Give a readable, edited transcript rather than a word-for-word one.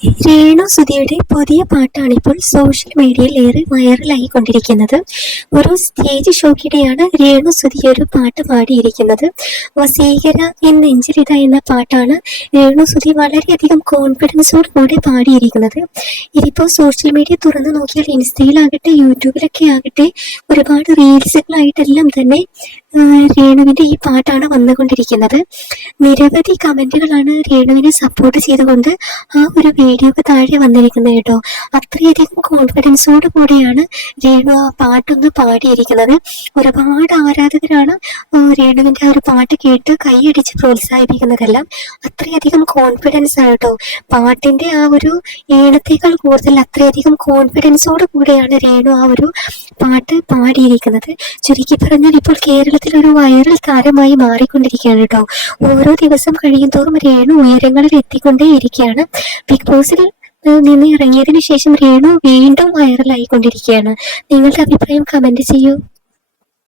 രേണു സുധിയുടെ പുതിയ പാട്ടാണ് ഇപ്പോൾ സോഷ്യൽ മീഡിയയിൽ ഏറെ വൈറലായിക്കൊണ്ടിരിക്കുന്നത്. ഒരു സ്റ്റേജ് ഷോയ്ക്കിടെയാണ് രേണു സുധി ഒരു പാട്ട് പാടിയിരിക്കുന്നത്. വസീകര എന്ന നെഞ്ചിലിട എന്ന പാട്ടാണ് രേണു സുധി വളരെയധികം കോൺഫിഡൻസോട് കൂടി പാടിയിരിക്കുന്നത്. ഇതിപ്പോൾ സോഷ്യൽ മീഡിയ തുറന്നു നോക്കിയാൽ ഇൻസ്റ്റയിലാകട്ടെ യൂട്യൂബിലൊക്കെ ആകട്ടെ ഒരുപാട് റീൽസുകളായിട്ടെല്ലാം തന്നെ രേണുവിന്റെ ഈ പാട്ടാണ് വന്നുകൊണ്ടിരിക്കുന്നത്. നിരവധി കമന്റുകളാണ് രേണുവിനെ സപ്പോർട്ട് ചെയ്തുകൊണ്ട് ആ ഒരു വീഡിയോക്ക് താഴെ വന്നിരിക്കുന്നത് കേട്ടോ. അത്രയധികം കോൺഫിഡൻസോട് കൂടിയാണ് രേണു ആ പാട്ടൊന്ന് പാടിയിരിക്കുന്നത്. ഒരുപാട് ആരാധകരാണ് രേണുവിന്റെ ആ ഒരു പാട്ട് കേട്ട് കൈയടിച്ച് പ്രോത്സാഹിപ്പിക്കുന്നതെല്ലാം. അത്രയധികം കോൺഫിഡൻസ് ആണ് കേട്ടോ. പാട്ടിന്റെ ആ ഒരു ഈണത്തേക്കാൾ കൂടുതൽ അത്രയധികം കോൺഫിഡൻസോട് കൂടെയാണ് രേണു ആ ഒരു പാട്ട് പാടിയിരിക്കുന്നത്. ചുരുക്കി പറഞ്ഞാൽ ഇപ്പോൾ കേരളത്തിൽ ഒരു വൈറൽ താരമായി മാറിക്കൊണ്ടിരിക്കുകയാണ് കേട്ടോ. ഓരോ ദിവസം കഴിയും തോറും രേണു ഉയരങ്ങളിൽ എത്തിക്കൊണ്ടേയിരിക്കുകയാണ്. ബിഗ് ബോസിൽ നിന്ന് ഇറങ്ങിയതിനു ശേഷം രേണു വീണ്ടും വൈറലായിക്കൊണ്ടിരിക്കുകയാണ്. നിങ്ങളുടെ അഭിപ്രായം കമന്റ് ചെയ്യൂ.